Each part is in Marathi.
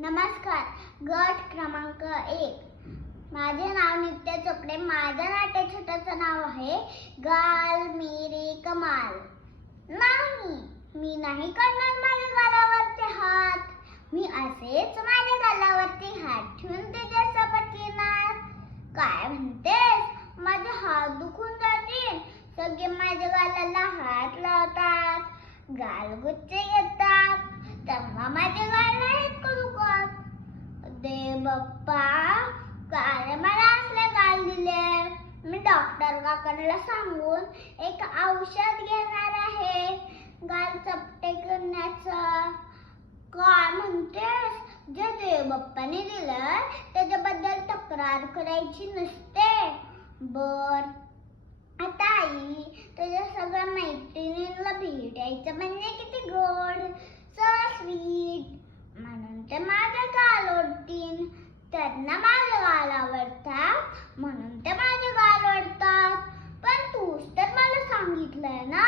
नमस्कार गट क्रमांक एक. माझे नाव नित्य चोपडे. माझ्या नाट्य छोट्याचं नाव आहे गाल मेरे कमाल. नाही मी नाही करणार माझ्या गालावरचे हात. मी असेच माझ्या गालावरती हात ठेवून त्याच्यासोबत येणार. काय म्हणतेस? माझे हात दुखून जातील. सगळे माझ्या गालाला हात लावतात. गालगुच्चे येतात तेव्हा माझे गाल नाहीत का दुखत पप्पा काय मला असले गाल दिले. मी डॉक्टर काकांना सांगून एक औषध घेणार आहे. गाल चपटे करण्याचं. काय म्हणतेस? जे देव बाप्पाने दिलं त्याच्याबद्दल तक्रार करायची नसते. बर. आता आई तुझ्या सगळ्या मैत्रिणींना भेटायचं म्हणजे किती गोड सो स्वीट म्हणून ते माझ्या गाल ओढतीन. त्यांना माझं गाल आवडतात म्हणून ते माझे गाल आवडतात पण तूच तर मला सांगितलंय ना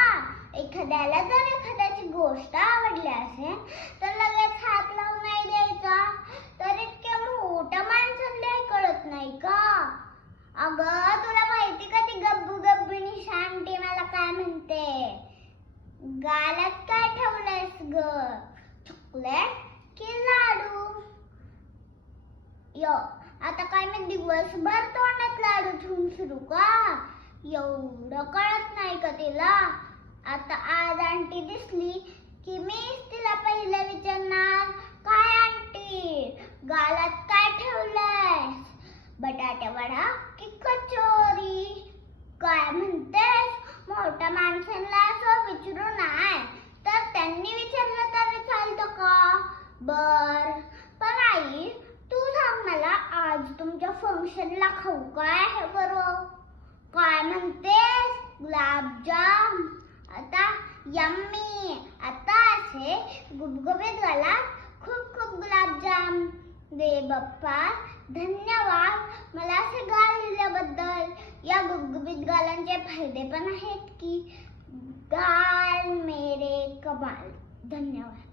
एखाद्याला जर एखाद्याची गोष्ट आवडली असेल तर लगेच हात लावून नाही द्यायचा. तर इतक्या मोठ्या माणसं लय कळत नाही का? अगं तुला माहिती का ती गब्बू गब्बीनी शांती मला काय म्हणते? गालात काय ठेवलंयस ग चॉकलेट की लाडू आता काय मी दिवसभर तोंडात लाडू ठेवून फिरू का? एवढं कळत नाही का तिला? आता आज आंटी दिसली की मीच तिला पहिलं विचारणार. काय आंटी? गालात काय ठेवलंय बटाटे वडा की कचोरी? काय म्हणतेस? मोठ्या माणसांना असं विचारू नाही तर त्यांनी विचारलं तरी चालतं का? बर. फंक्शनला खाऊ काय आहे बरं काय म्हणतेस गुलाबजाम आता यम्मी आता असे गुबगुबीत गालात खूप खूप गुलाबजाम दे बाप्पा धन्यवाद मला असे गाल दिल्याबद्दल या गुबगुबीत गालांचे फ़ायदे पण आहेत की गाल मेरे कमाल धन्यवाद